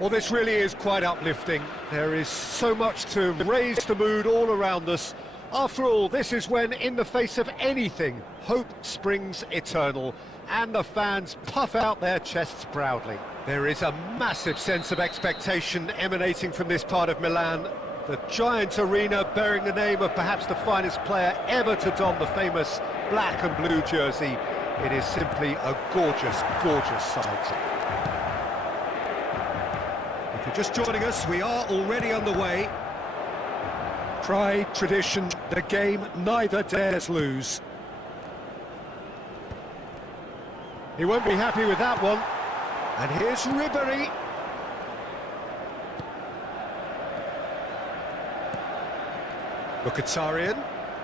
Well, this really is quite uplifting. There is so much to raise the mood all around us. After all, this is when, in the face of anything, hope springs eternal, and the fans puff out their chests proudly. There is a massive sense of expectation emanating from this part of Milan. The giant arena bearing the name of perhaps the finest player ever to don the famous black and blue jersey. It is simply a gorgeous, gorgeous sight. If you're just joining us, we are already underway. Pride, tradition, the game neither dares lose. He won't be happy with that one. And here's Ribéry. Mkhitaryan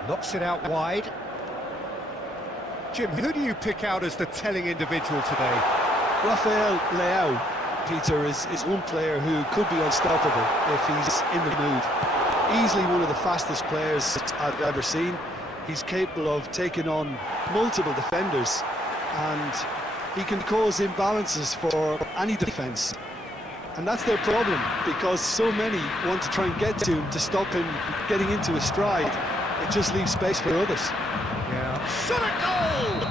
knocks it out wide. Jim, who do you pick out as the telling individual today? Rafael Leao, Peter, is one player who could be unstoppable if he's in the mood. Easily one of the fastest players I've ever seen. He's capable of taking on multiple defenders, and he can cause imbalances for any defence. And that's their problem, because so many want to try and get to him to stop him getting into his stride. It just leaves space for others. Yeah. Shot a goal!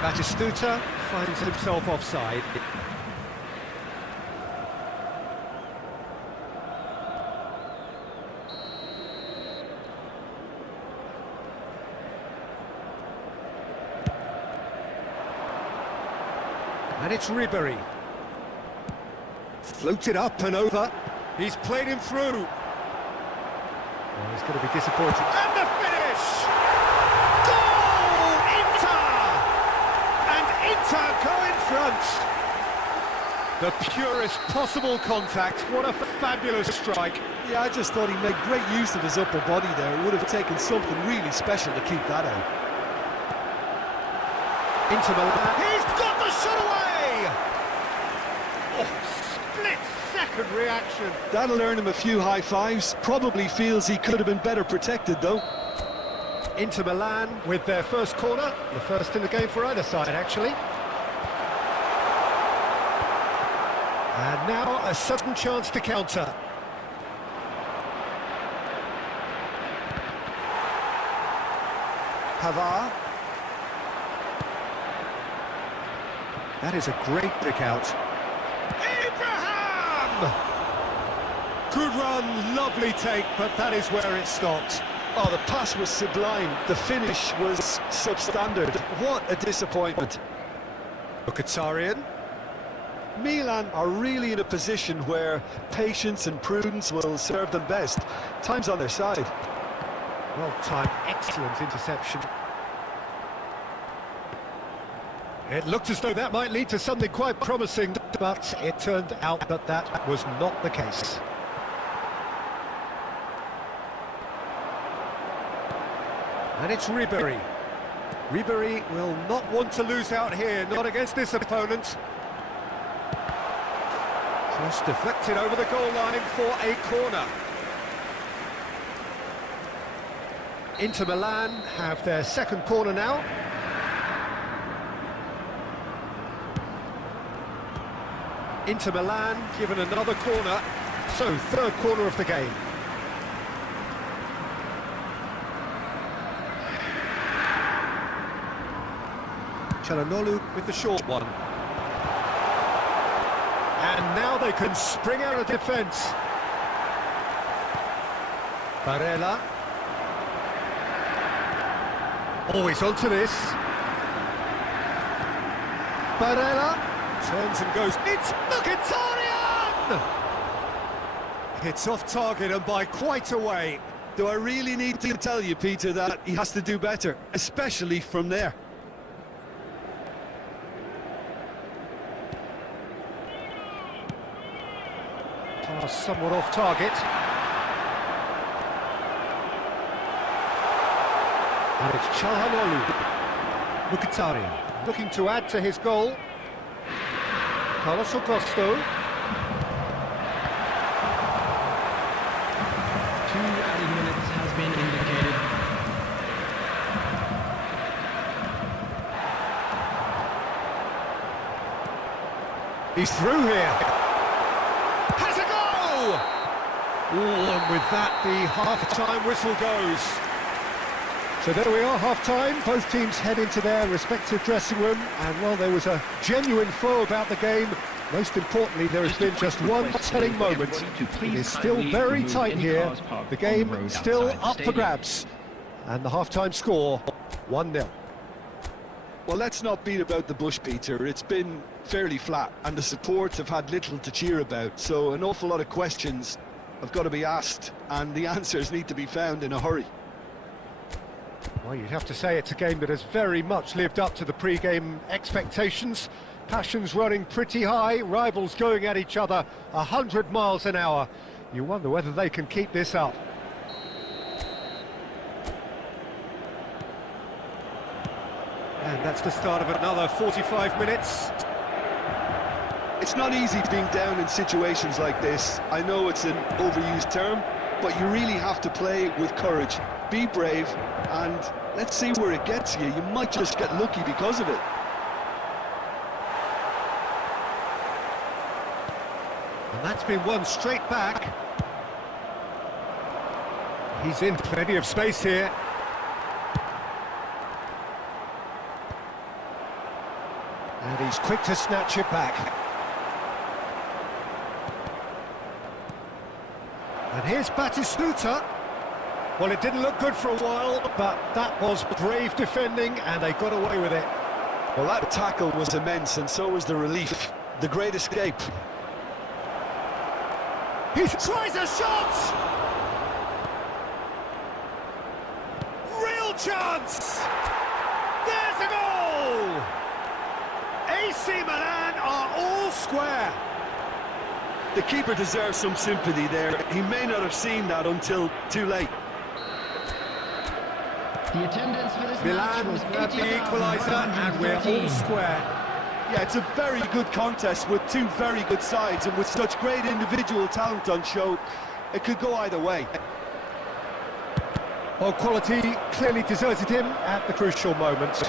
Batistuta finds himself offside. And it's Ribéry. Floated up and over. He's played him through. Well, he's going to be disappointed. And the finish! Goal! Inter! And Inter go in front. The purest possible contact. What a fabulous strike. Yeah, I just thought he made great use of his upper body there. It would have taken something really special to keep that out. Inter Milan. He's got the shot away! Oh, split-second reaction. That'll earn him a few high fives. Probably feels he could have been better protected, though. Inter Milan with their first corner. The first in the game for either side, actually. And now a sudden chance to counter. Pavard. That is a great pick out. Abraham! Good run, lovely take, but that is where it stopped. Oh, the pass was sublime. The finish was substandard. What a disappointment. Mkhitaryan. Milan are really in a position where patience and prudence will serve them best. Time's on their side. Well timed, excellent interception. It looked as though that might lead to something quite promising, but it turned out that that was not the case. And it's Ribéry. Ribéry will not want to lose out here, not against this opponent. Just deflected over the goal line for a corner. Inter Milan have their second corner now. Inter Milan given another corner, so third corner of the game. Çalhanoğlu with the short one. And now they can spring out of defence. Barella. Always onto this. Barella. Turns and goes, it's Mkhitaryan! It's off target and by quite a way. Do I really need to tell you, Peter, that he has to do better, especially from there? Pass somewhat off target. And it's Çalhanoğlu. Mkhitaryan looking to add to his goal. Carlos Augusto. 2 added minutes has been indicated. He's through here. Ooh, and with that, the half-time whistle goes. So there we are, half-time. Both teams head into their respective dressing room, and while there was a genuine flow about the game, most importantly, there has been just one telling moment. It is still very tight here. The game still up for grabs. And the half-time score, 1-0. Well, let's not beat about the bush, Peter. It's been fairly flat, and the supports have had little to cheer about. So an awful lot of questions have got to be asked, and the answers need to be found in a hurry. Well, you'd have to say it's a game that has very much lived up to the pre-game expectations. Passions running pretty high, rivals going at each other 100 miles an hour. You wonder whether they can keep this up. And that's the start of another 45 minutes. It's not easy being down in situations like this. I know it's an overused term, but you really have to play with courage. Be brave, and let's see where it gets you. You might just get lucky because of it. And that's been won straight back. He's in plenty of space here. And he's quick to snatch it back. And here's Batistuta. Well, it didn't look good for a while, but that was brave defending, and they got away with it. Well, that tackle was immense, and so was the relief. The great escape. He tries a shot! Real chance! There's a goal! AC Milan are all square. The keeper deserves some sympathy there. He may not have seen that until too late. The attendance for this Milan match was have the equaliser, and we're all square. Yeah, it's a very good contest with two very good sides, and with such great individual talent on show, it could go either way. Well, quality clearly deserted him at the crucial moment.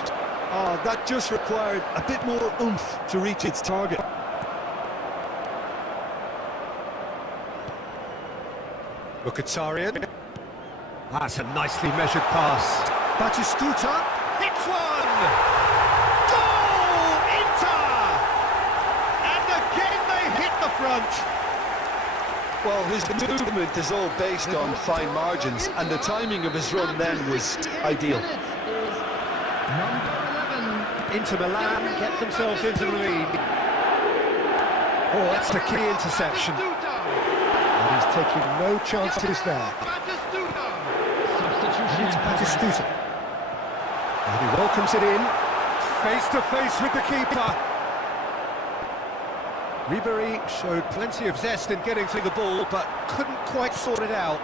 Oh, that just required a bit more oomph to reach its target. Mkhitaryan. That's a nicely measured pass. Batistuta hits one! Goal! Inter! And again they hit the front. Well, his movement is all based on fine margins, and the timing of his run then was ideal. Inter Milan get themselves into the lead. Oh, that's the key interception. And he's taking no chances there. And it's Batistuta. And he welcomes it in. Face to face with the keeper. Ribery showed plenty of zest in getting through the ball, but couldn't quite sort it out.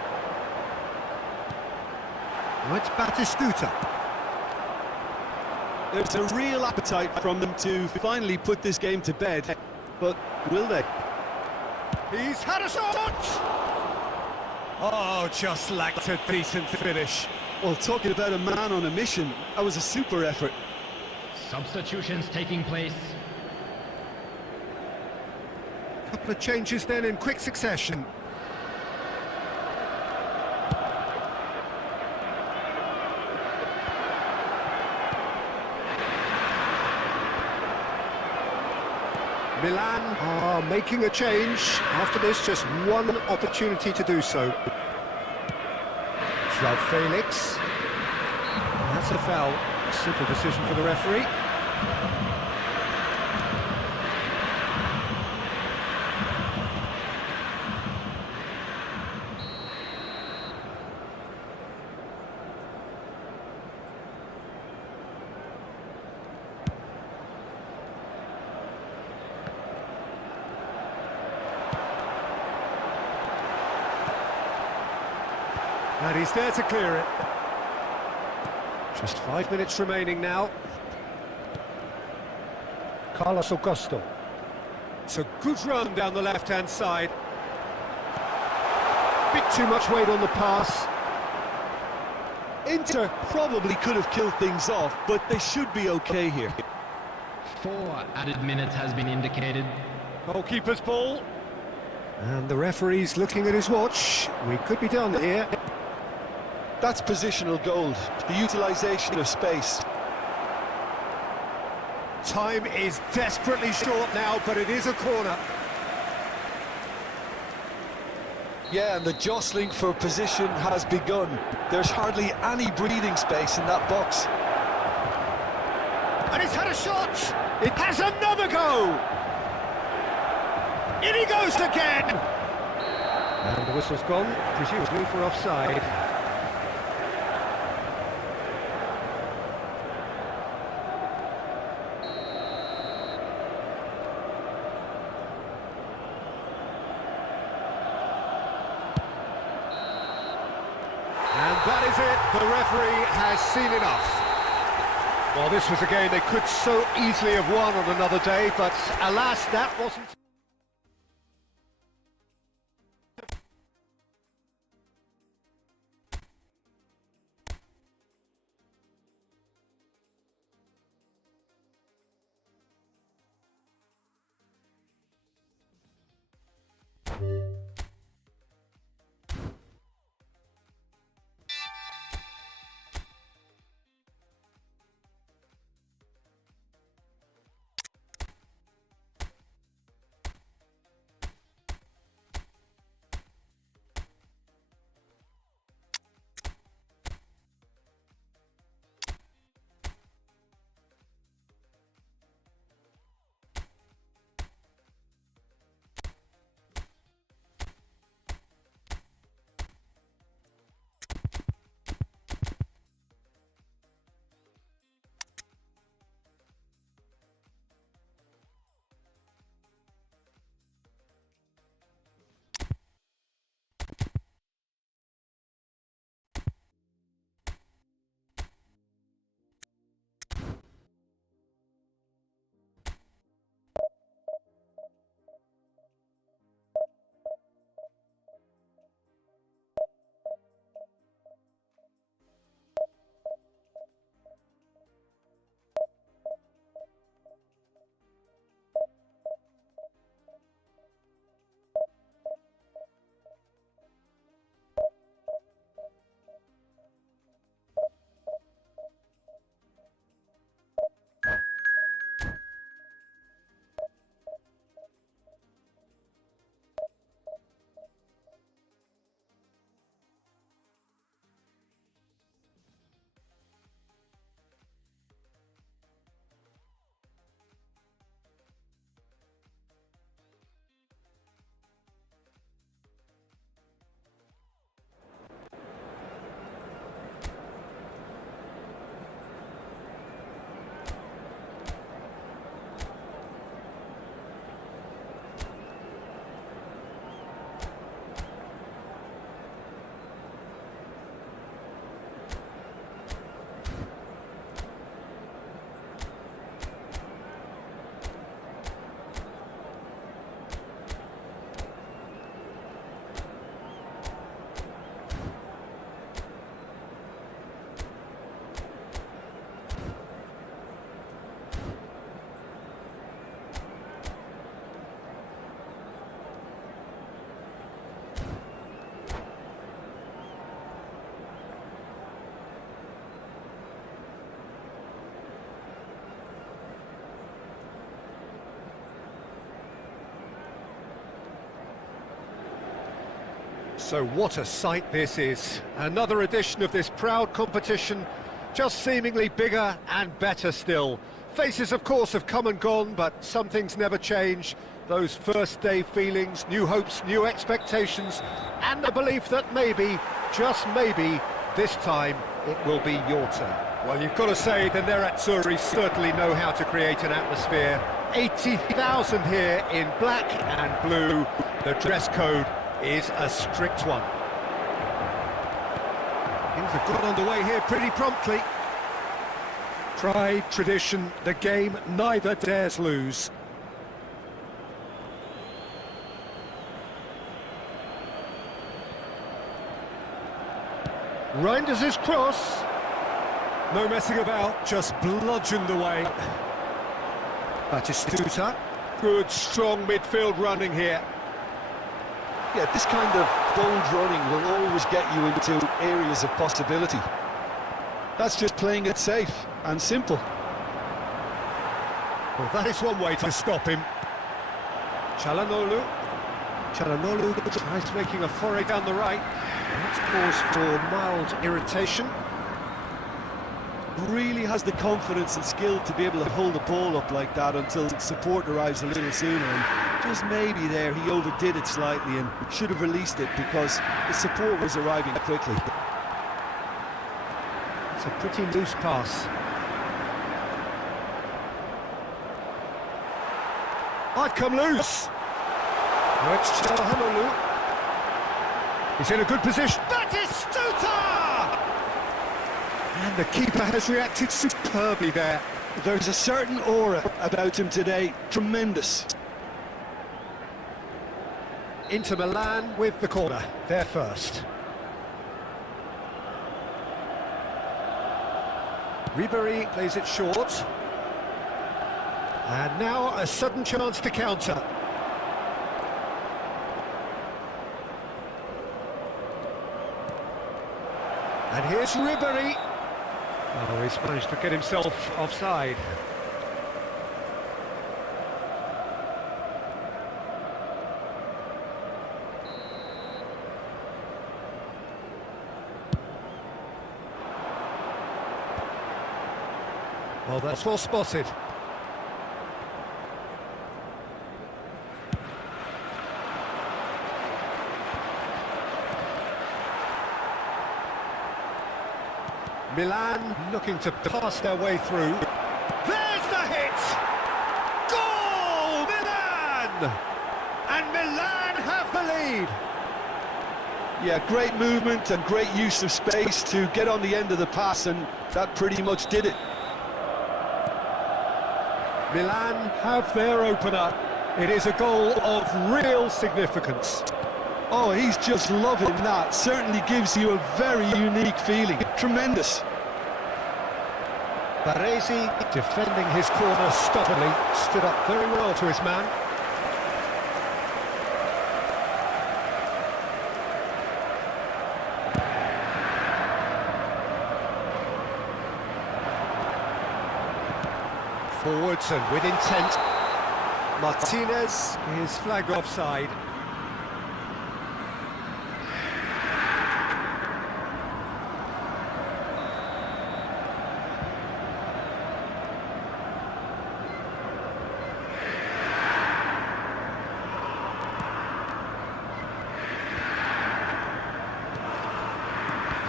Now it's Batistuta. There's a real appetite from them to finally put this game to bed, but will they? He's had a shot! Oh, just lacked a decent finish. Well, talking about a man on a mission, that was a super effort. Substitutions taking place. Couple of changes then in quick succession. Milan are making a change. After this, just one opportunity to do so. João Felix. That's a foul. Simple decision for the referee. And he's there to clear it. Just 5 minutes remaining now. Carlos Augusto. It's a good run down the left-hand side. Bit too much weight on the pass. Inter probably could have killed things off, but they should be okay here. 4 added minutes has been indicated. Goalkeeper's ball. And the referee's looking at his watch. We could be done here. That's positional gold, the utilisation of space. Time is desperately short now, but it is a corner. Yeah, and the jostling for position has begun. There's hardly any breathing space in that box. And he's had a shot! It has another go! In he goes again! And the whistle's gone, presumably for offside. And that is it, the referee has seen enough. Well, this was a game they could so easily have won on another day, but alas, that wasn't... So what a sight this is. Another edition of this proud competition, just seemingly bigger and better still. Faces, of course, have come and gone, but some things never change. Those first day feelings, new hopes, new expectations, and the belief that maybe, just maybe, this time it will be your turn. Well, you've got to say the Nerazzurri certainly know how to create an atmosphere. 80,000 here in black and blue. The dress code is a strict one. Things have got underway here pretty promptly. Pride, tradition, the game neither dares lose. Reinders his cross. No messing about, just bludgeoned away. Batistuta. Good, strong midfield running here. Yeah, this kind of bold running will always get you into areas of possibility. That's just playing it safe and simple. Well, that is one way to stop him. Çalhanoğlu tries making a foray down the right. That's cause for mild irritation. Really has the confidence and skill to be able to hold the ball up like that until support arrives a little sooner, and just maybe there he overdid it slightly and should have released it because the support was arriving quickly. It's a pretty loose pass. Might come loose. Now it's Çalhanoğlu. He's in a good position. That is Stuta! And the keeper has reacted superbly there. There's a certain aura about him today. Tremendous. Inter Milan with the corner. They're first. Ribery plays it short. And now a sudden chance to counter. And here's Ribery. Oh, he's managed to get himself offside. Well, that's well spotted. Milan looking to pass their way through. There's the hit! Goal, Milan! And Milan have the lead. Yeah, great movement and great use of space to get on the end of the pass, and that pretty much did it. Milan have their opener. It is a goal of real significance. Oh, he's just loving that. Certainly gives you a very unique feeling. Tremendous. Baresi, defending his corner stubbornly, stood up very well to his man. Forwards and with intent. Martinez is flagged offside.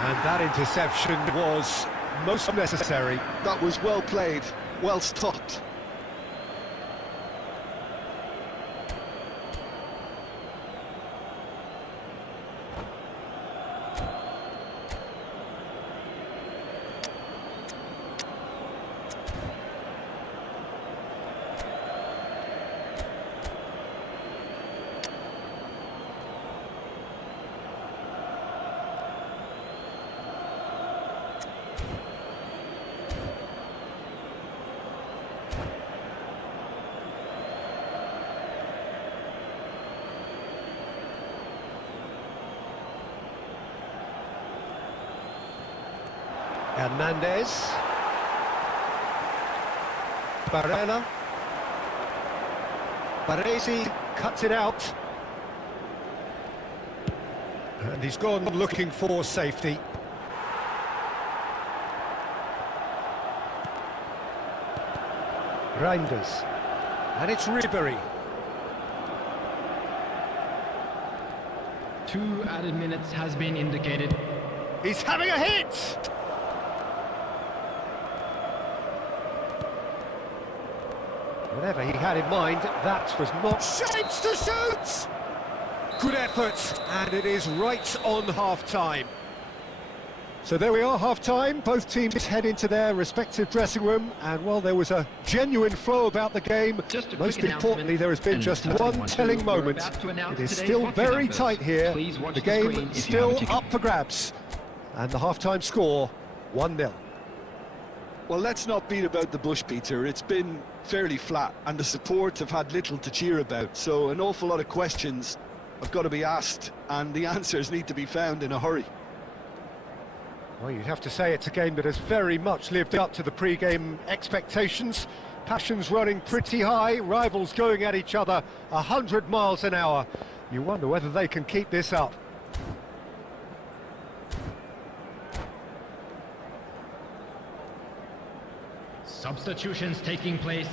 And that interception was most necessary. That was well played, well stopped. Hernandez. Barella. Baresi cuts it out. And he's gone looking for safety. Reinders. And it's Ribery. 2 added minutes has been indicated. He's having a hit! Whatever he had in mind, that was not shapes to shoot! Good effort, and it is right on half-time. So there we are, half-time. Both teams head into their respective dressing room, and while there was a genuine flow about the game, most importantly, there has been just one telling moment. It is still very tight here. The game still up for grabs, and the half-time score 1-0. Well, let's not beat about the bush, Peter. It's been fairly flat, and the support have had little to cheer about, so an awful lot of questions have got to be asked, and the answers need to be found in a hurry. Well, you'd have to say it's a game that has very much lived up to the pre-game expectations. Passions running pretty high, rivals going at each other 100 miles an hour. You wonder whether they can keep this up. Substitutions taking place.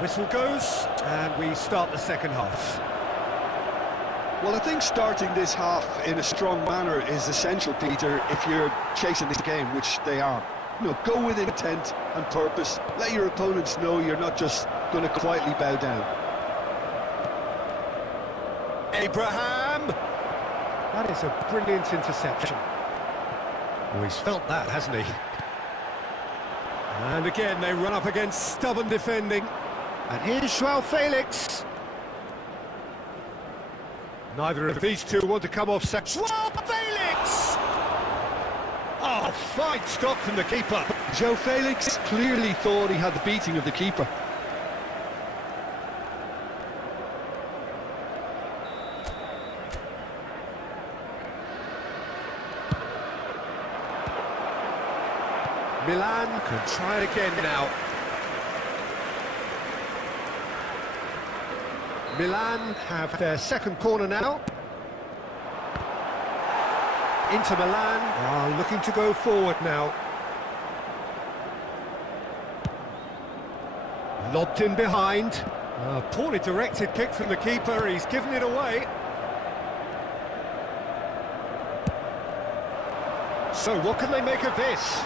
Whistle goes, and we start the second half. Well, I think starting this half in a strong manner is essential, Peter, if you're chasing this game, which they are. You know, go with intent and purpose. Let your opponents know you're not just going to quietly bow down. Abraham! That is a brilliant interception. Oh, he's felt that, hasn't he? And again, they run up against stubborn defending. And here's João Felix. Neither of these two want to come off set. João Felix! Oh, fine stop from the keeper. João Felix clearly thought he had the beating of the keeper. Milan can try it again now. Milan have their second corner now. Inter Milan are looking to go forward now. Lobbed in behind. A poorly directed kick from the keeper, he's given it away. So what can they make of this?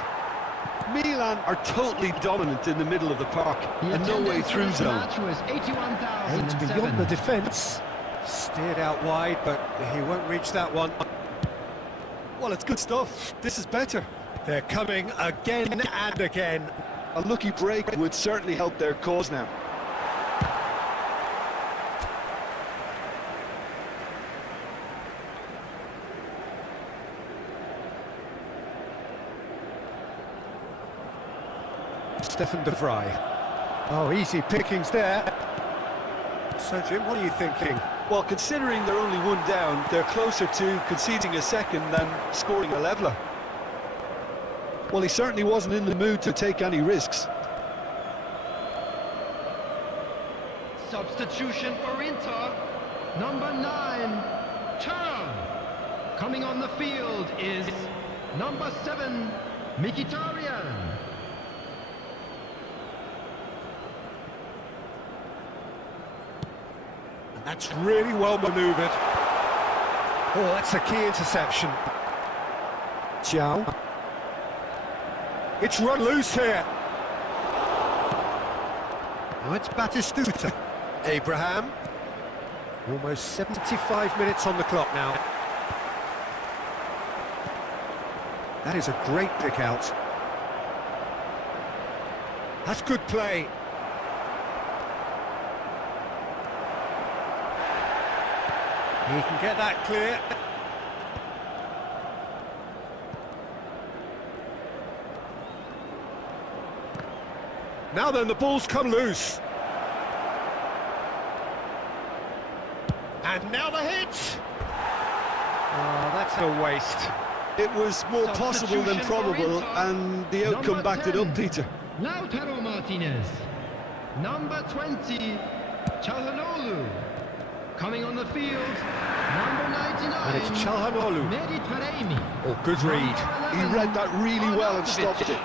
Milan are totally dominant in the middle of the park, and no way through zone. And beyond the defence, steered out wide, but he won't reach that one. Well, it's good stuff. This is better. They're coming again and again. A lucky break would certainly help their cause now. Stefan de Vrij. Oh, easy pickings there. So, Jim, what are you thinking? Well, considering they're only one down, they're closer to conceding a second than scoring a leveller. Well, he certainly wasn't in the mood to take any risks. Substitution for Inter. Number 9, Turn. Coming on the field is number 7, Mkhitaryan. That's really well manoeuvred. Oh, that's a key interception. Ciao. It's run loose here. Now it's Batistuta. Abraham. Almost 75 minutes on the clock now. That is a great pick out. That's good play. He can get that clear. Now then, the ball's come loose. And now the hit! Oh, that's a waste. It was more possible than probable, and the outcome backed it up, Peter. Lautaro Martinez. Number 20, Çalhanoğlu. Coming on the field, number 99. And it's Çalhanoğlu. Oh, good read. He read that really well and stopped it.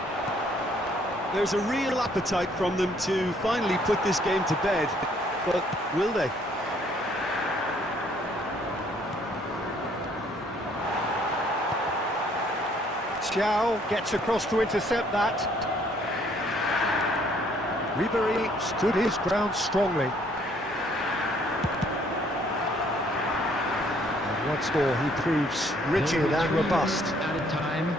There's a real appetite from them to finally put this game to bed, but will they? Xiao gets across to intercept that. Ribéry stood his ground strongly. And once more he proves rigid and robust. At a time.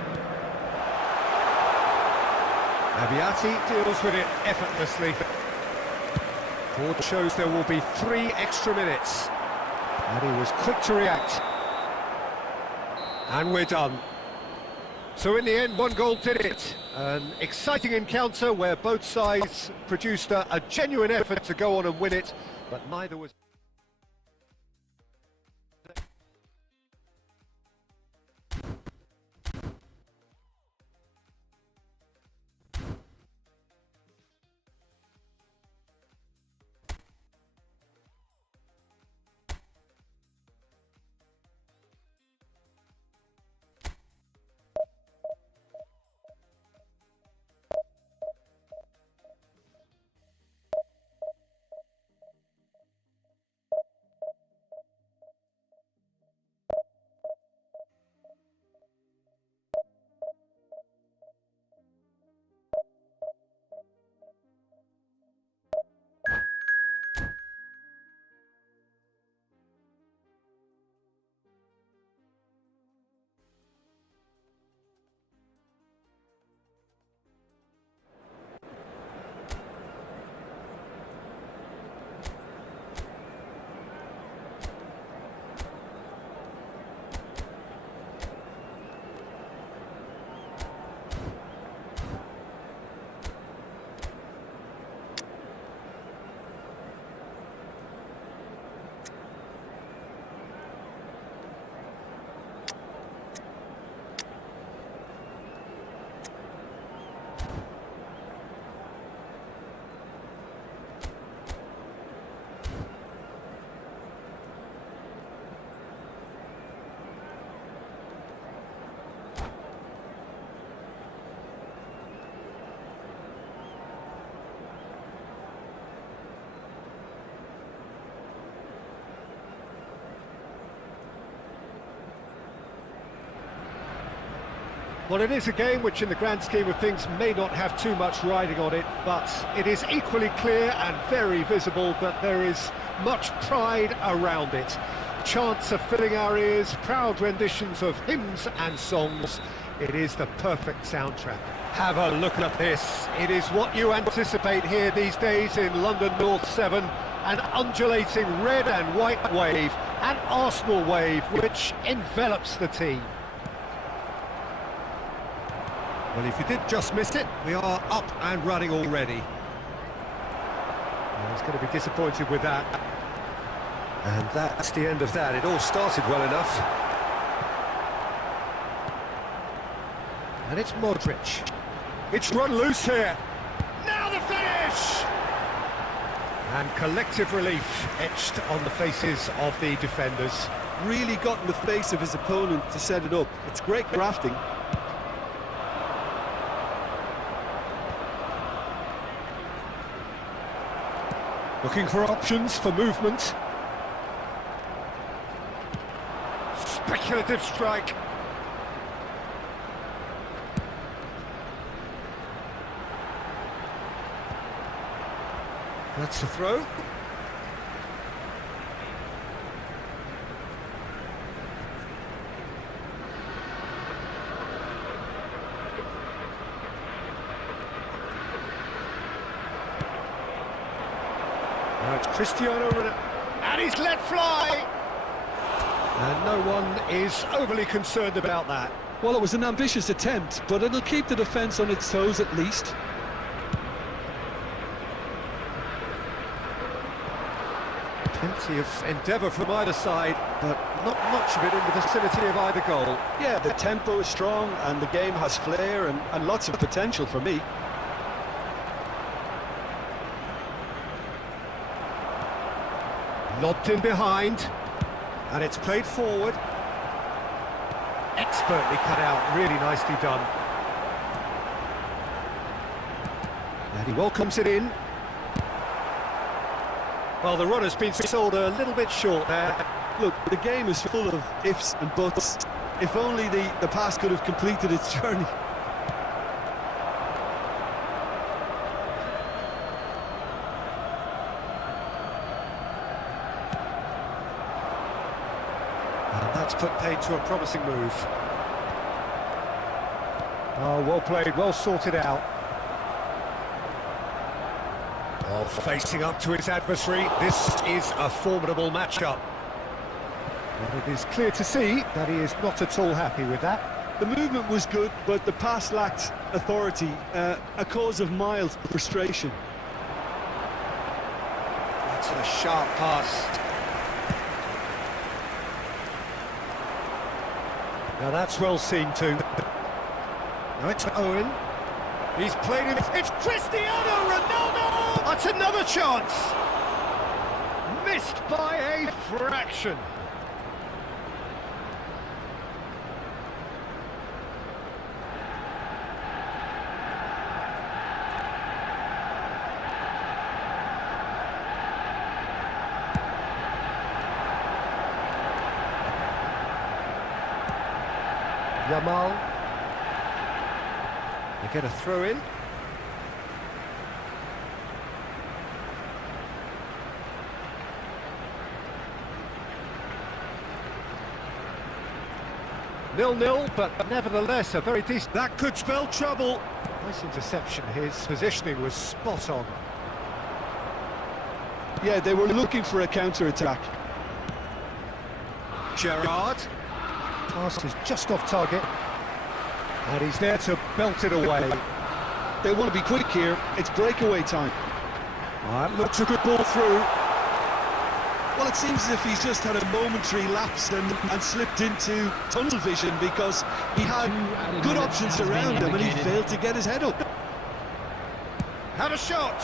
Abiati deals with it effortlessly. Ford shows there will be 3 extra minutes. And he was quick to react. And we're done. So in the end, one goal did it. An exciting encounter where both sides produced a genuine effort to go on and win it, but neither was... Well, it is a game which in the grand scheme of things may not have too much riding on it, but it is equally clear and very visible that there is much pride around it. Chants are filling our ears, proud renditions of hymns and songs. It is the perfect soundtrack. Have a look at this. It is what you anticipate here these days in London North 7. An undulating red and white wave, an Arsenal wave which envelops the team. Well, if you did just miss it, we are up and running already. I was going to be disappointed with that. And that's the end of that. It all started well enough. And it's Modric. It's run loose here. Now the finish! And collective relief etched on the faces of the defenders. Really got in the face of his opponent to set it up. It's great grafting. Looking for options for movement. Speculative strike. That's the throw. Now it's Cristiano Ronaldo, and he's let fly! And no one is overly concerned about that. Well, it was an ambitious attempt, but it'll keep the defence on its toes at least. Plenty of endeavour from either side, but not much of it in the vicinity of either goal. Yeah, the tempo is strong, and the game has flair and lots of potential for me. Lobbed in behind, and it's played forward. Expertly cut out, really nicely done. And he welcomes it in. Well, the run has been sold a little bit short there. Look, the game is full of ifs and buts. If only the pass could have completed its journey. And that's put paid to a promising move. Oh, well played, well sorted out. Oh, facing up to his adversary, this is a formidable matchup. And it is clear to see that he is not at all happy with that. The movement was good, but the pass lacked authority, a cause of mild frustration. That's a sharp pass. Now that's well seen too. Now it's Owen. He's played it. It's Cristiano Ronaldo! That's another chance. Missed by a fraction. Yamal. They get a throw in. Nil-nil, but nevertheless a very decent... That could spell trouble. Nice interception. His positioning was spot on. Yeah, they were looking for a counter-attack. Gerrard. Pass is just off target. And he's there to belt it away. They want to be quick here. It's breakaway time. That looks a good ball through. Well, it seems as if he's just had a momentary lapse and slipped into tunnel vision because he had good options around him and he failed to get his head up. Had a shot.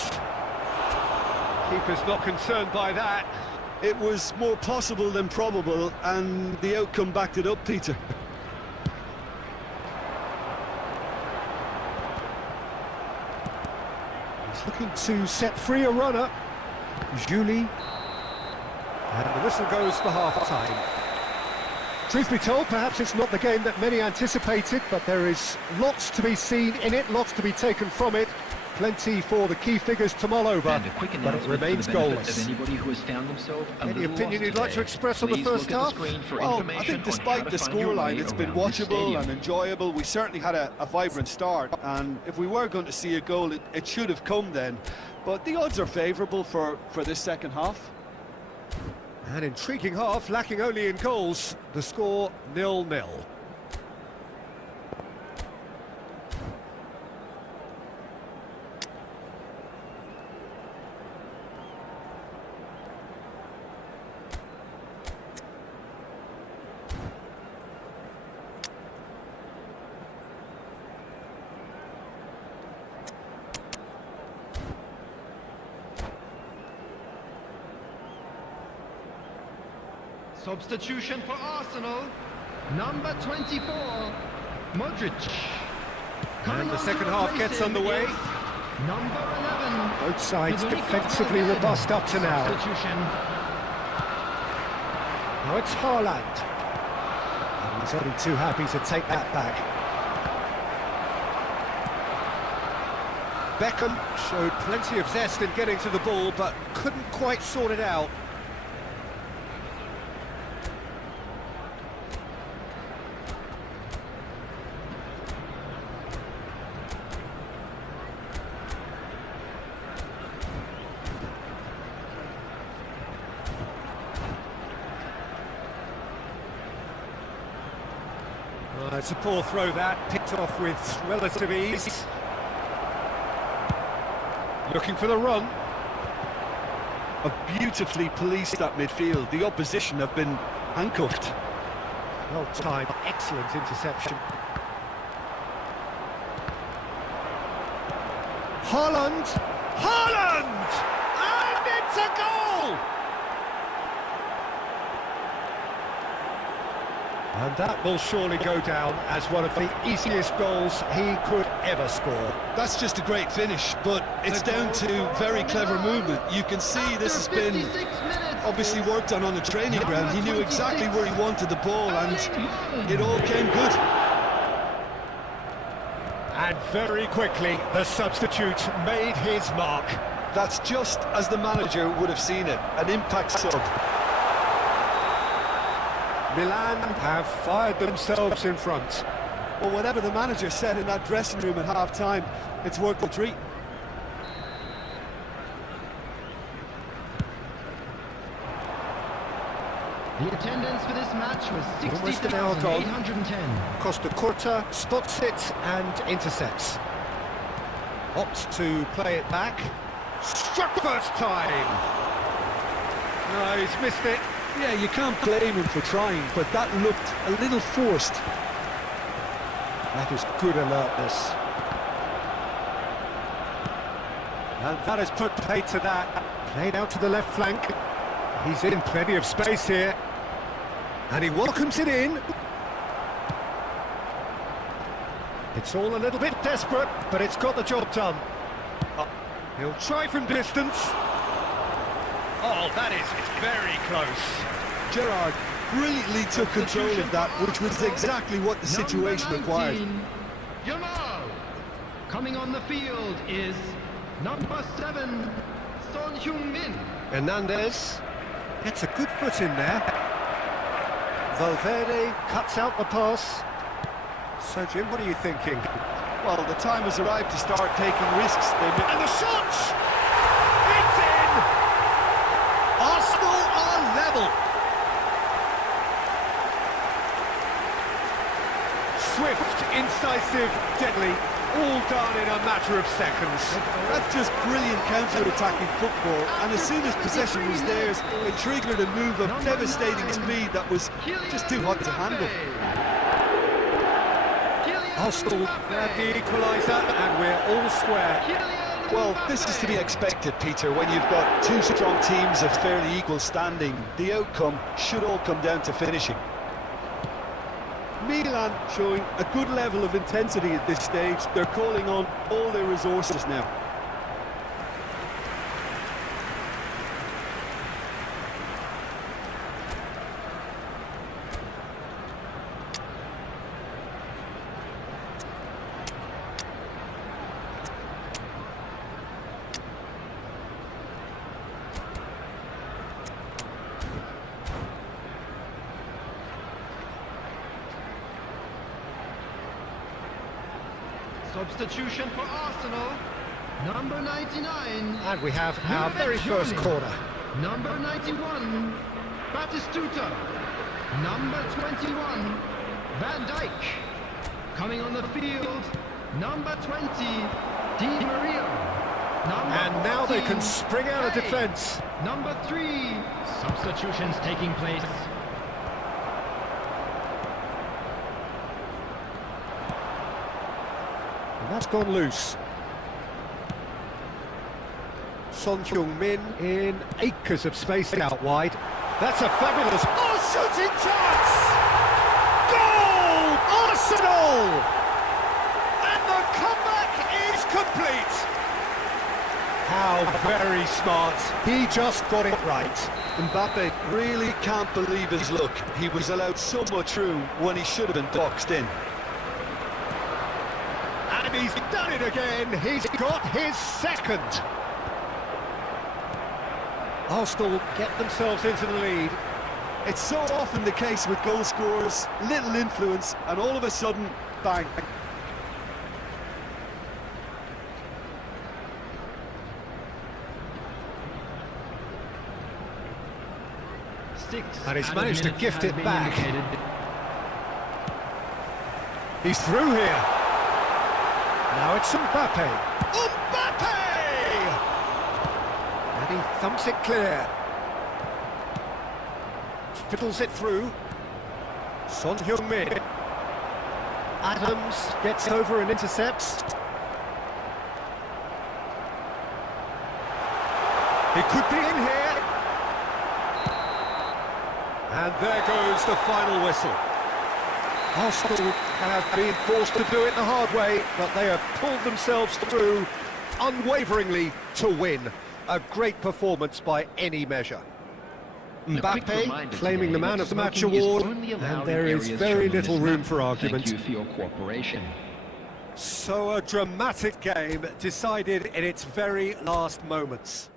Keeper's not concerned by that. It was more possible than probable, and the outcome backed it up, Peter. He's looking to set free a runner. Julie. And the whistle goes for half-time. Truth be told, perhaps it's not the game that many anticipated, but there is lots to be seen in it, lots to be taken from it. Plenty for the key figures to mull over, but it remains goalless. Any opinion you'd like to express on the first half? Well, I think despite the scoreline, it's been watchable and enjoyable. We certainly had a vibrant start, and if we were going to see a goal, it should have come then. But the odds are favourable for this second half. An intriguing half, lacking only in goals. The score 0-0. Substitution for Arsenal, number 24, Modric. And the second half gets underway. Number 11. Both sides defensively robust up to now. Substitution. Now it's Haaland. And he's only too happy to take that back. Beckham showed plenty of zest in getting to the ball, but couldn't quite sort it out. It's a poor throw that, picked off with relative ease. Looking for the run. Have beautifully policed that midfield. The opposition have been handcuffed. Well timed, excellent interception. Haaland! Haaland! And it's a goal! And that will surely go down as one of the easiest goals he could ever score. That's just a great finish, but it's down to very clever movement. You can see this has been obviously worked on the training ground. He knew exactly where he wanted the ball and it all came good. And very quickly, the substitute made his mark. That's just as the manager would have seen it, an impact sub. Milan have fired themselves in front. Well, whatever the manager said in that dressing room at half-time, it's worth the treat. The attendance for this match was Almost an hour gone. 60,810. Costa Curta spots it and intercepts. Opts to play it back. Struck first time! No, he's missed it. Yeah, you can't blame him for trying, but that looked a little forced. That is good alertness. And that has put paid to that. Played out to the left flank. He's in plenty of space here. And he welcomes it in. It's all a little bit desperate, but it's got the job done. He'll try from distance. Oh, that is very close. Gerrard brilliantly took control of that, which was exactly what the situation required. Jamal. Coming on the field is number 7, Son Heung-min. Hernandez gets a good foot in there. Valverde cuts out the pass. So, Jim, what are you thinking? Well, the time has arrived to start taking risks. And the shot! It's in! Arsenal are level. Swift, incisive, deadly, all done in a matter of seconds. That's just brilliant counter-attacking football, and as soon as possession was theirs, it triggered a move of devastating speed that was just too hot to handle. Arsenal grab the equaliser, and we're all square. Well, this is to be expected, Peter, when you've got two strong teams of fairly equal standing. The outcome should all come down to finishing. Milan showing a good level of intensity at this stage. They're calling on all their resources now. Substitution for Arsenal, number 99. And we have our very first corner. Number 91, Batistuta. Number 21, Van Dijk. Coming on the field, number 20, Di Maria. And now they can spring out of defence. Number 3, substitutions taking place. And that's gone loose. Son Heung-min in acres of space out wide. That's a fabulous... Oh, shooting chance! Goal! Arsenal! And the comeback is complete! How very smart. He just got it right. Mbappe really can't believe his luck. He was allowed so much room when he should have been boxed in. And he's done it again. He's got his second. Arsenal get themselves into the lead. It's so often the case with goal scorers, little influence, and all of a sudden, bang. And he's managed to gift it back. He's through here. Now it's Mbappe. Mbappe! And he thumps it clear. Fiddles it through. Son Heung-min. Adams gets over and intercepts. He could be in here. And there goes the final whistle. Arsenal have been forced to do it the hard way, but they have pulled themselves through unwaveringly to win. A great performance by any measure. Mbappe claiming the Man of the Match award, and there is very little room for argument. Thank you for your cooperation. So a dramatic game decided in its very last moments.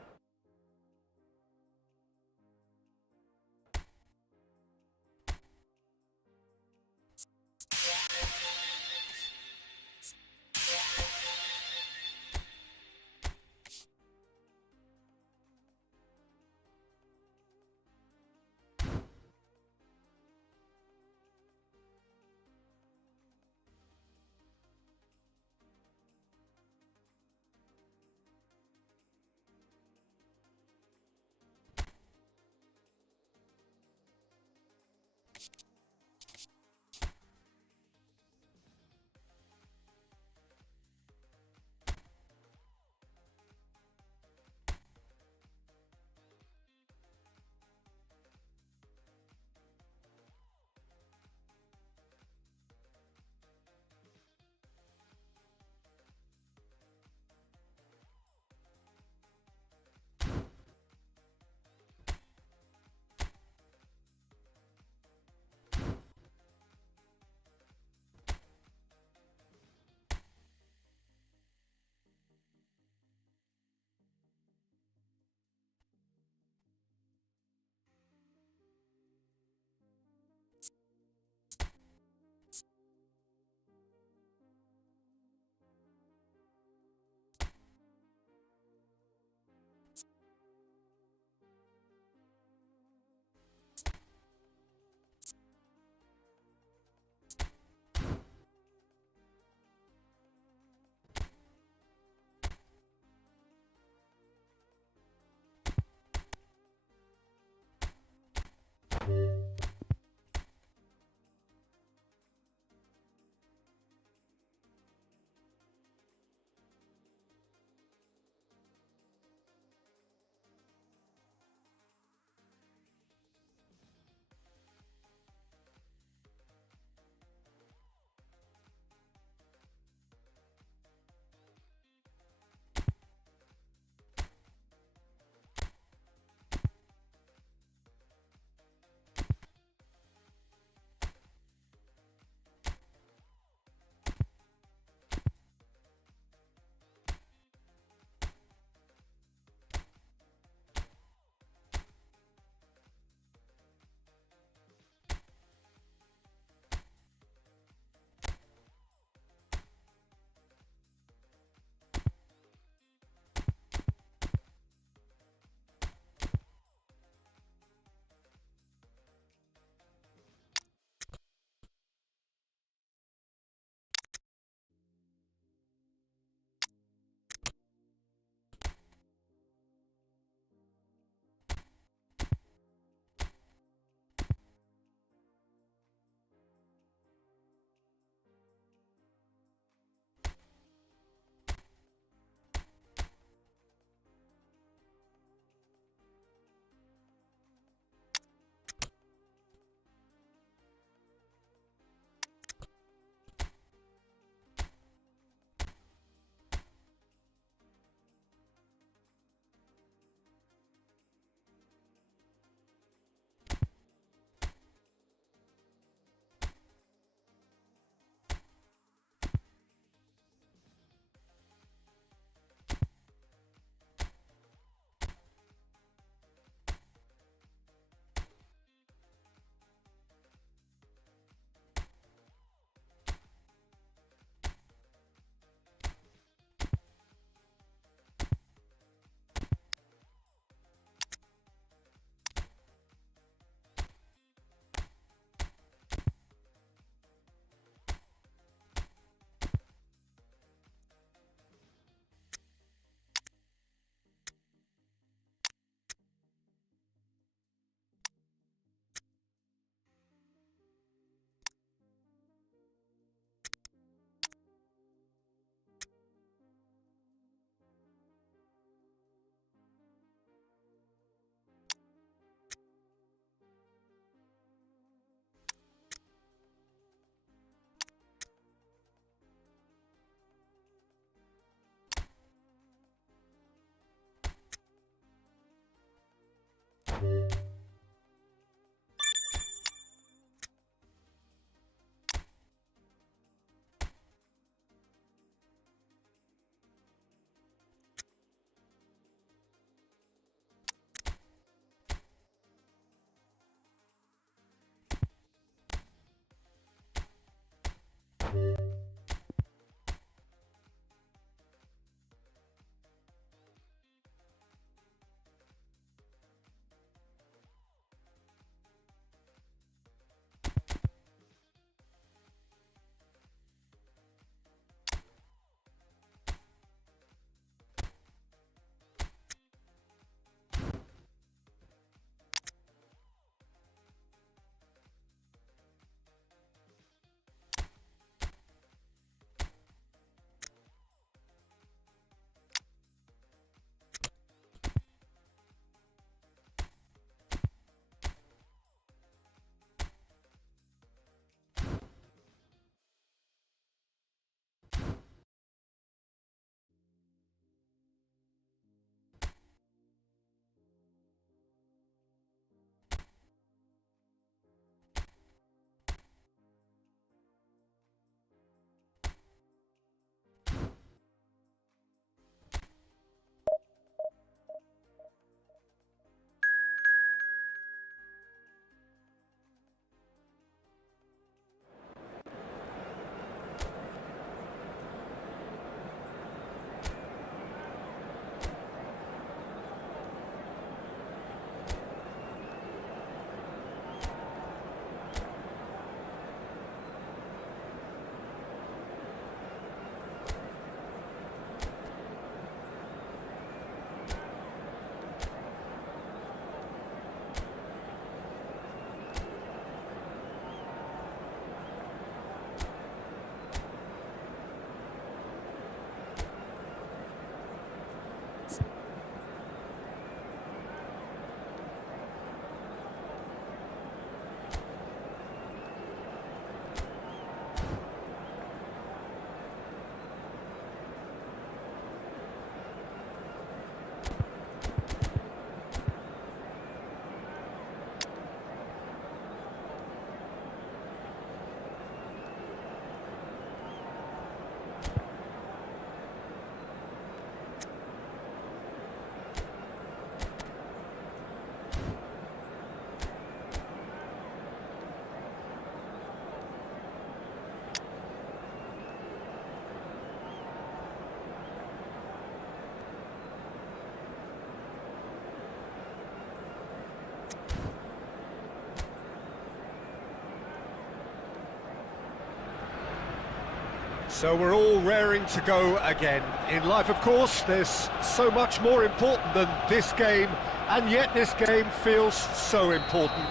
So we're all raring to go again. In life, of course, there's so much more important than this game, and yet this game feels so important.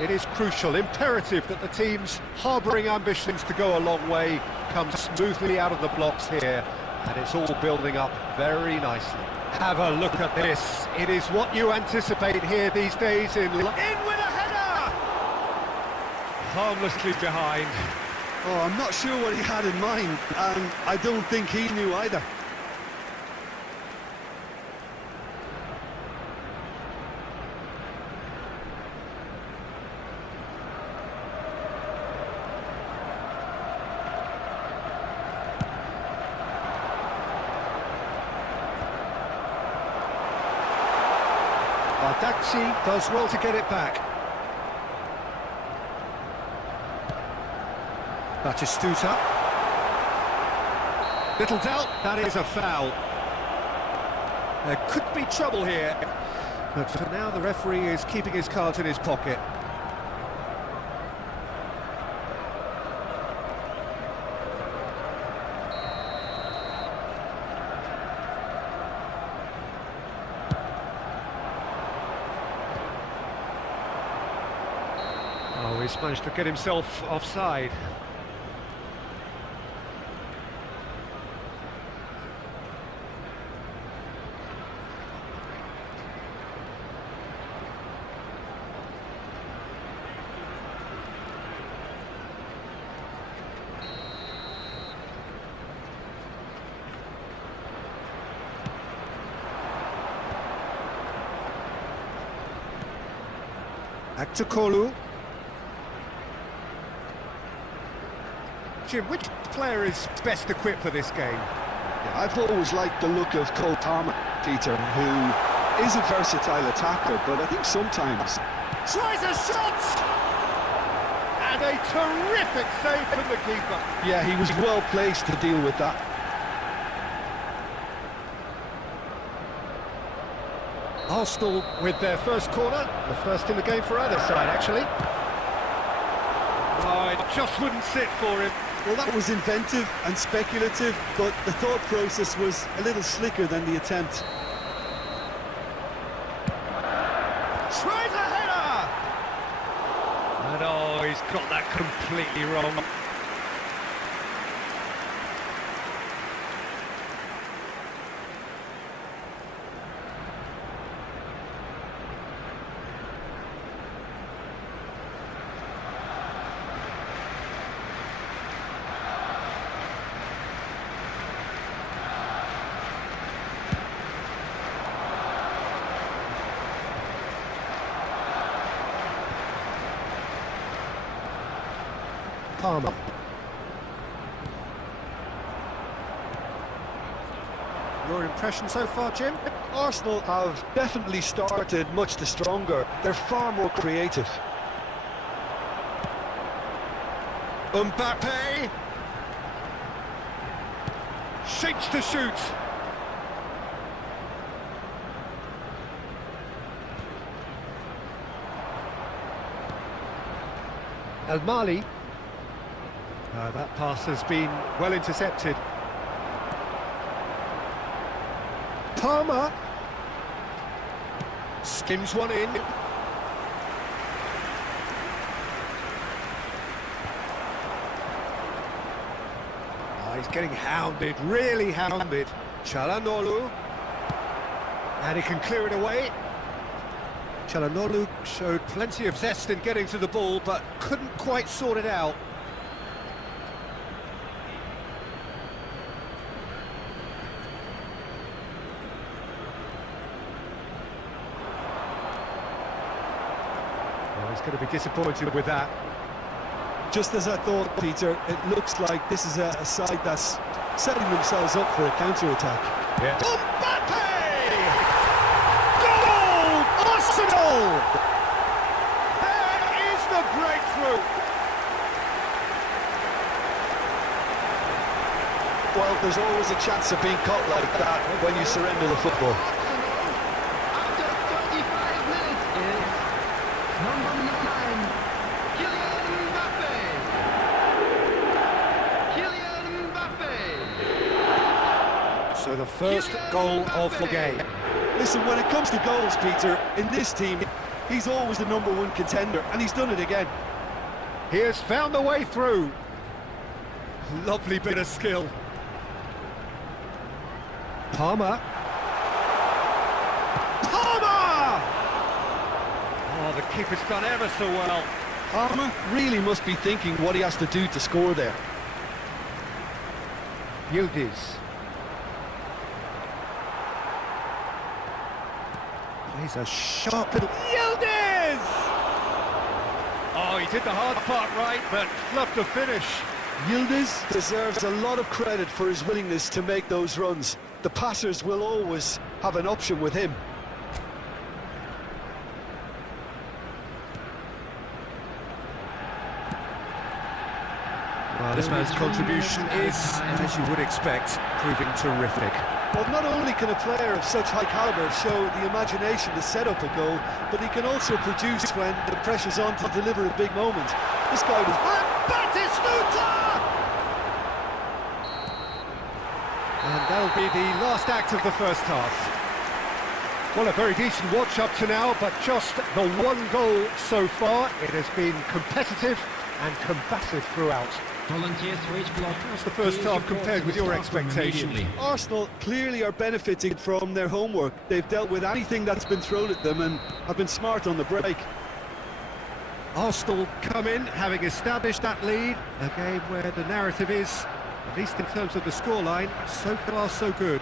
It is crucial, imperative that the teams harbouring ambitions to go a long way come smoothly out of the blocks here, and it's all building up very nicely. Have a look at this. It is what you anticipate here these days in with a header! Harmlessly behind. Oh, I'm not sure what he had in mind, and I don't think he knew either. Daxi does well to get it back. Batistuta. Little doubt, that is a foul. There could be trouble here, but for now the referee is keeping his cards in his pocket. Oh, he's managed to get himself offside. Aktukolu. Jim, which player is best equipped for this game? Yeah, I've always liked the look of Cole Palmer, Peter, who is a versatile attacker, but I think sometimes... Tries a shot! And And a terrific save from the keeper. Yeah, he was well placed to deal with that. Arsenal with their first corner, the first in the game for either side, actually. Oh, it just wouldn't sit for him. Well, that was inventive and speculative, but the thought process was a little slicker than the attempt. Tries a header! And oh, he's got that completely wrong. Palmer. Your impression so far, Jim? Arsenal have definitely started much the stronger. They're far more creative. Mbappe! Shapes to shoot! El Mali. That pass has been well intercepted. Palmer skims one in. Oh, he's getting hounded, really hounded. Çalhanoğlu, and he can clear it away. Çalhanoğlu showed plenty of zest in getting to the ball, but couldn't quite sort it out. He's going to be disappointed with that. Just as I thought, Peter, it looks like this is a side that's setting themselves up for a counter-attack. Yeah. Mbappe! Goal! Arsenal! There is the breakthrough! Well, there's always a chance of being caught like that when you surrender the football. After 35 minutes is number 9, Kylian Mbappe. Kylian Mbappe. So the first goal of the game. Listen, when it comes to goals, Peter, in this team, he's always the #1 contender, and he's done it again. He has found the way through. Lovely bit of skill. Palmer. Palmer! Oh, the keeper's done ever so well. Palmer really must be thinking what he has to do to score there. Yildiz. Plays a sharp little... Yildiz! Oh, he did the hard part right, but fluffed the finish. Yildiz deserves a lot of credit for his willingness to make those runs. The passers will always have an option with him. Well, this man's contribution is, as you would expect, proving terrific. Well, not only can a player of such high calibre show the imagination to set up a goal, but he can also produce when the pressure's on to deliver a big moment. This guy was... And that'll be the last act of the first half. Well, a very decent watch up to now, but just the one goal so far. It has been competitive and combative throughout. Volunteers for each block. What's the first half compared with your expectations? Arsenal clearly are benefiting from their homework. They've dealt with anything that's been thrown at them and have been smart on the break. Arsenal come in, having established that lead. A game where the narrative is, at least in terms of the scoreline, so far so good.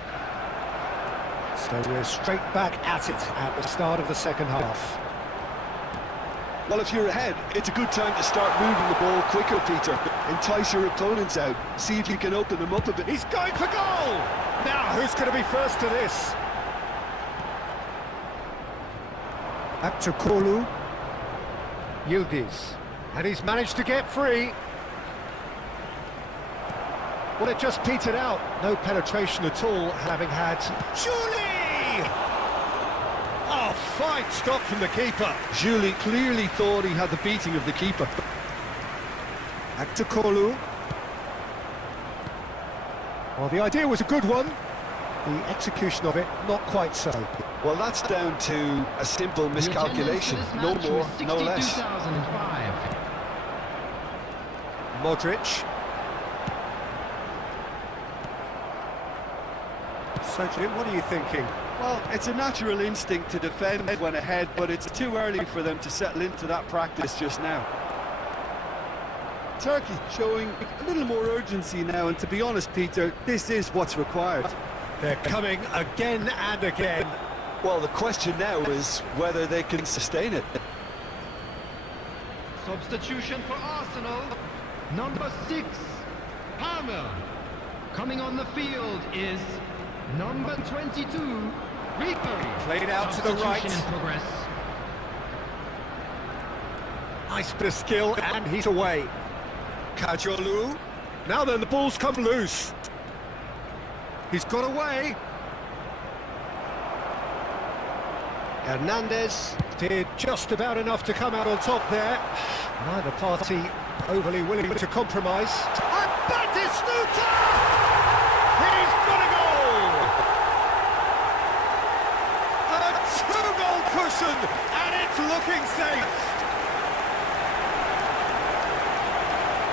So we're straight back at it at the start of the second half. Well, if you're ahead, it's a good time to start moving the ball quicker, Peter. Entice your opponents out. See if you can open them up a bit. He's going for goal! Now, who's going to be first to this? Back to Kolu. Yildiz. And he's managed to get free. Well, it just petered out. No penetration at all, having had... Julie! Oh, fine stop from the keeper. Julie clearly thought he had the beating of the keeper. Back to Kolu. Well, the idea was a good one. The execution of it, not quite so. Well, that's down to a simple miscalculation. No more, no less. 62,005. Modric. So, Jim, what are you thinking? Well, it's a natural instinct to defend when ahead, but it's too early for them to settle into that practice just now. Turkey showing a little more urgency now, and to be honest, Peter, this is what's required. They're coming again and again. Well, the question now is whether they can sustain it. Substitution for Arsenal. Number 6, Palmer. Coming on the field is number 22, Ribery. Played out to the right. Substitution in progress. Nice bit of skill, and he's away. Kajolu. Now then, the ball's come loose. He's got away. Hernandez did just about enough to come out on top there. Neither party overly willing to compromise. And Batistuta! He's got a goal! A two-goal cushion, and it's looking safe.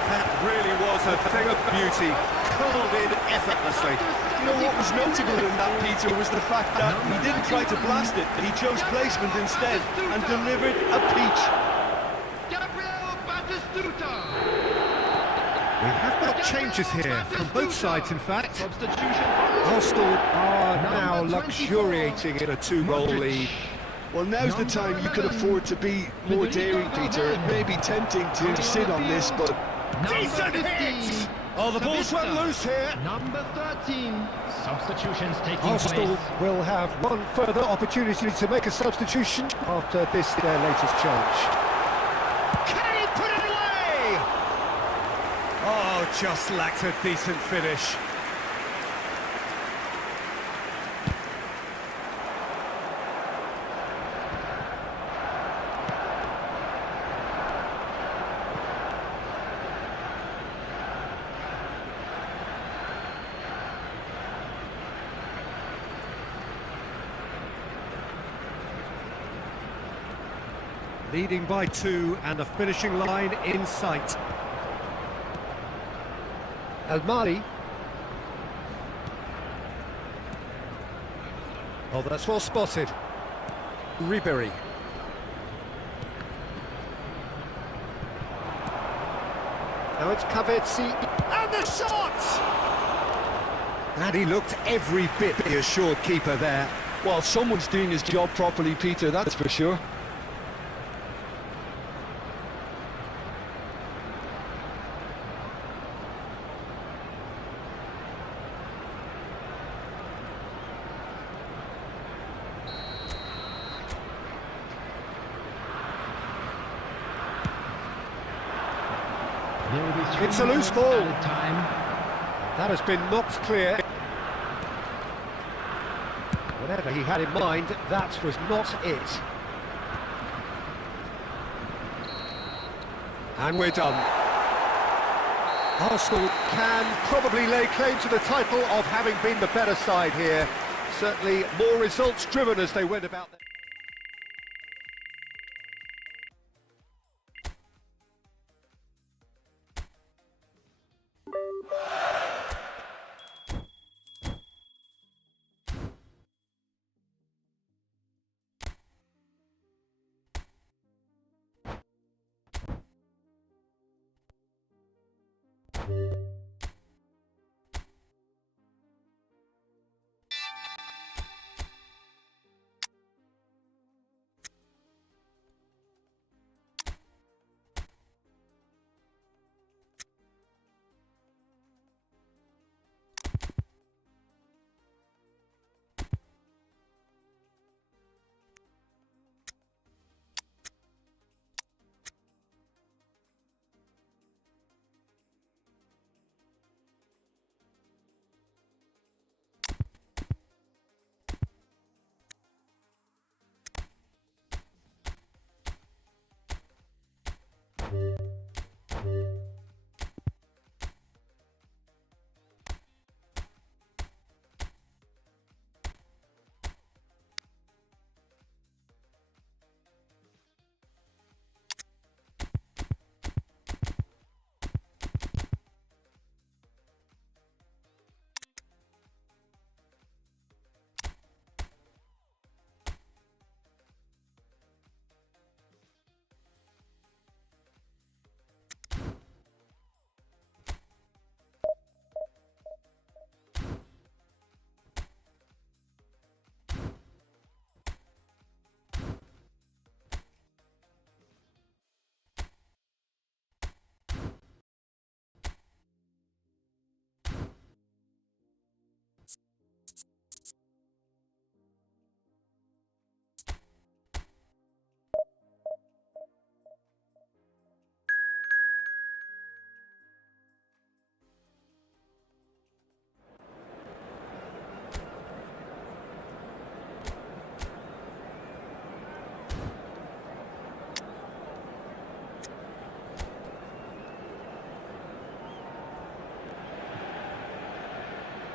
That really was a thing of beauty, curled in effortlessly. You know what was notable in that, Peter, was the fact that he didn't try to blast it. He chose placement instead and delivered a peach. Gabriel Batistuta. We have got changes here from both sides, in fact. Substitution for Arsenal are now Number 24, luxuriating in a two-goal Modric. lead. Well, now's the time you could afford to be more daring, Peter. It may be tempting to sit on this, but... Decent hit! Oh, the ball's run loose here. Number 13. Substitutions taking Arsenal place. will have one further opportunity to make a substitution after this, their latest change. Can he put it away? Oh, just lacked a decent finish. Leading by 2 and the finishing line in sight. Almari. Oh, that's well spotted. Ribery. Now it's Kavetsi, and the shot! And he looked every bit the assured keeper there. Well, someone's doing his job properly, Peter, that's for sure. It's a loose ball. Time. That has been knocked clear. Whatever he had in mind, that was not it. And we're done. Arsenal can probably lay claim to the title of having been the better side here. Certainly more results driven as they went about their...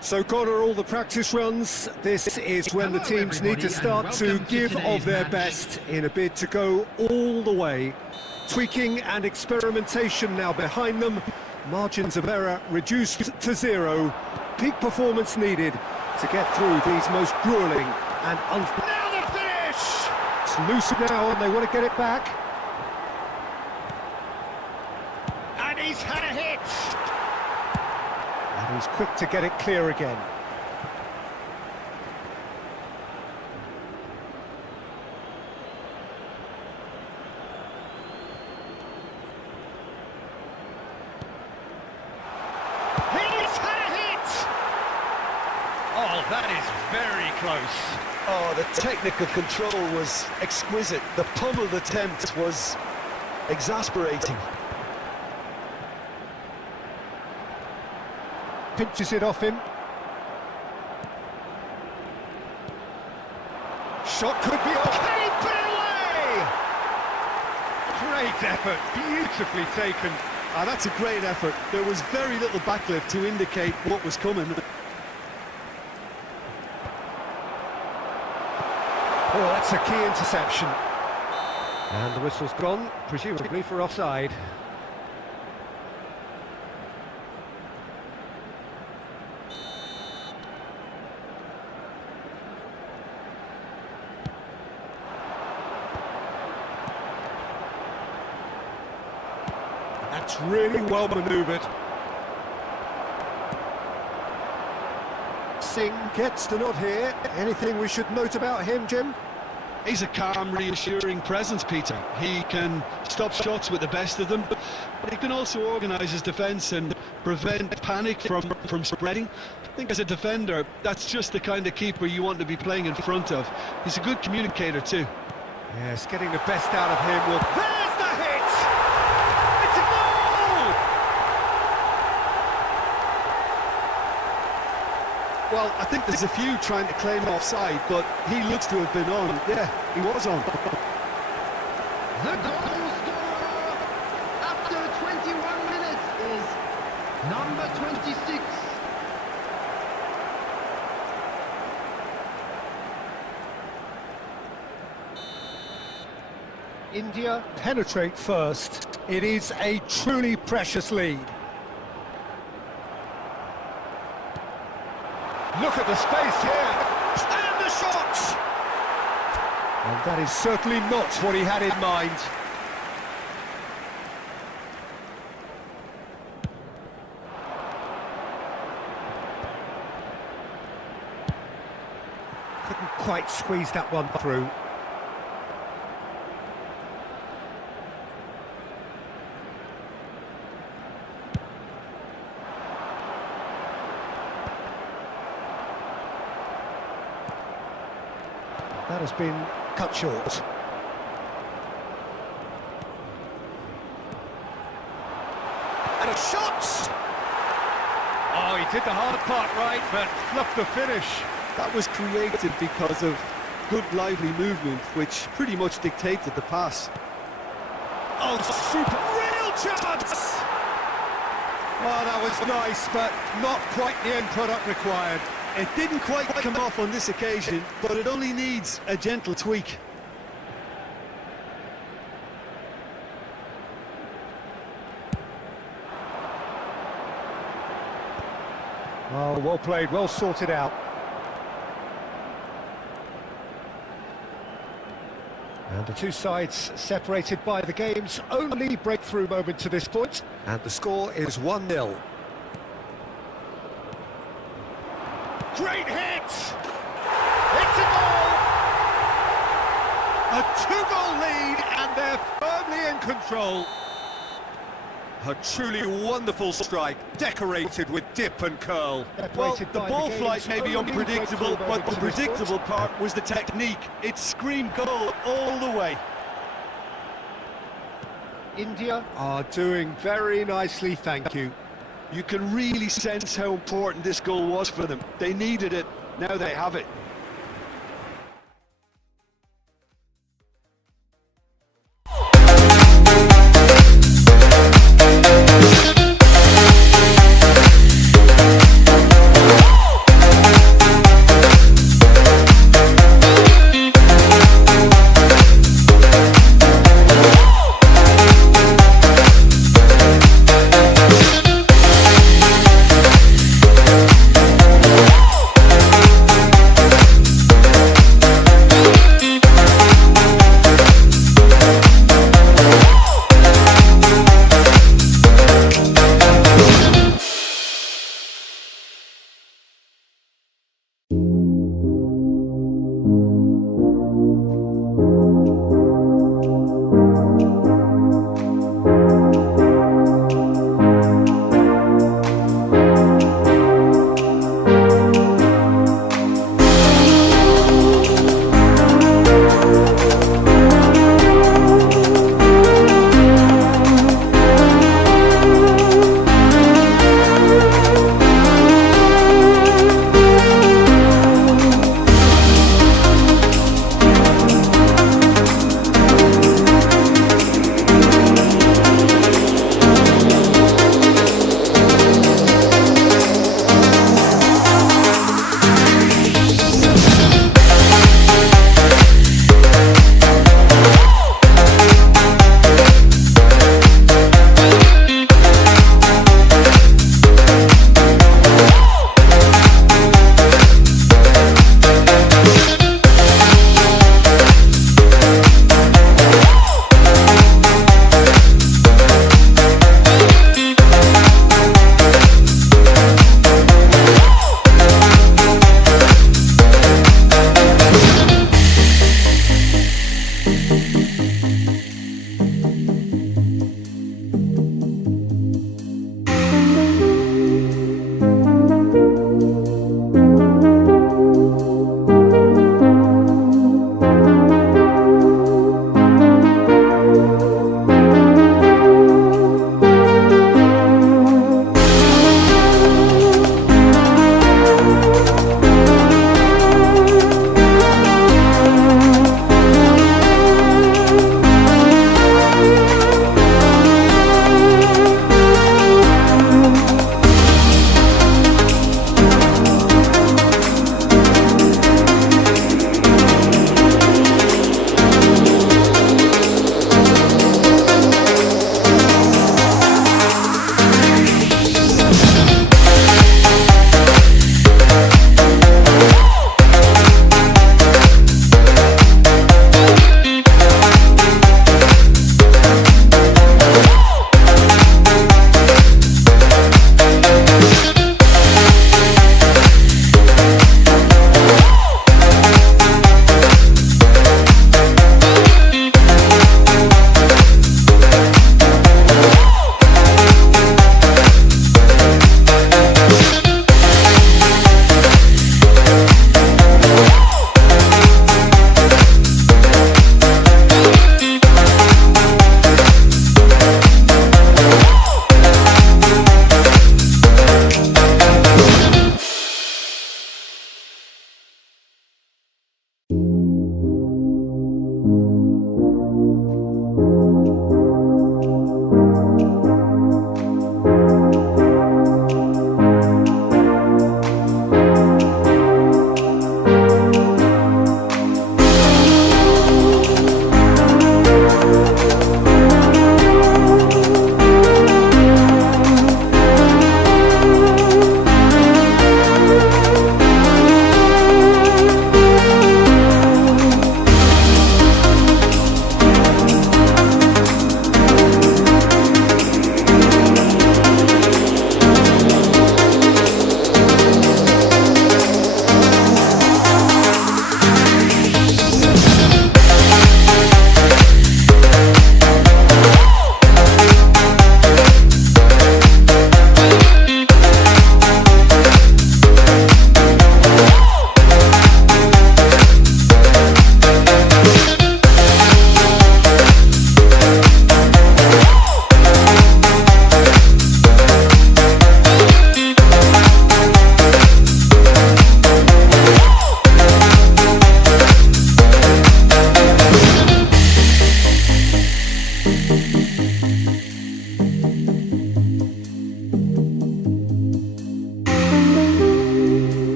So, Connor, all the practice runs, this is when the teams need to start to give of their best in a bid to go all the way. Tweaking and experimentation now behind them, margins of error reduced to zero, peak performance needed to get through these most gruelling and now the finish! It's loose now and they want to get it back. And he's had a hit! And he's quick to get it clear again. He's had a hit! Oh, that is very close. Oh, the technical control was exquisite. The pummeled attempt was exasperating. Pinches it off him. Shot could be off. Can he put it away? Great effort, beautifully taken. Ah, that's a great effort. There was very little backlift to indicate what was coming. Oh, that's a key interception. And the whistle's gone, presumably for offside. That's really well manoeuvred. Singh gets the nod here. Anything we should note about him, Jim? He's a calm, reassuring presence, Peter. He can stop shots with the best of them, but he can also organise his defence and prevent panic from spreading. I think as a defender, that's just the kind of keeper you want to be playing in front of. He's a good communicator too. Yes, getting the best out of him will... There's the hit! It's a goal! Well, I think there's a few trying to claim offside, but he looks to have been on. Yeah, he was on. The goal scorer after 21 minutes is number 26. India penetrate first. It is a truly precious lead. Look at the space here. And the shot! And that is certainly not what he had in mind. Couldn't quite squeeze that one through. That has been cut short. And a shot! Oh, he did the hard part right, but fluffed the finish. That was created because of good, lively movement, which pretty much dictated the pass. Oh, super! chance! Oh, that was nice, but not quite the end product required. It didn't quite come off on this occasion, but it only needs a gentle tweak. Oh, well played, well sorted out. And the two sides separated by the game's only breakthrough moment to this point. And the score is 1-0. Great hit! It's a goal! A two-goal lead, and they're firmly in control. A truly wonderful strike, decorated with dip and curl. Well, the ball flight may be unpredictable, but the predictable part was the technique. It screamed goal all the way. India are doing very nicely, thank you. You can really sense how important this goal was for them. They needed it, now they have it.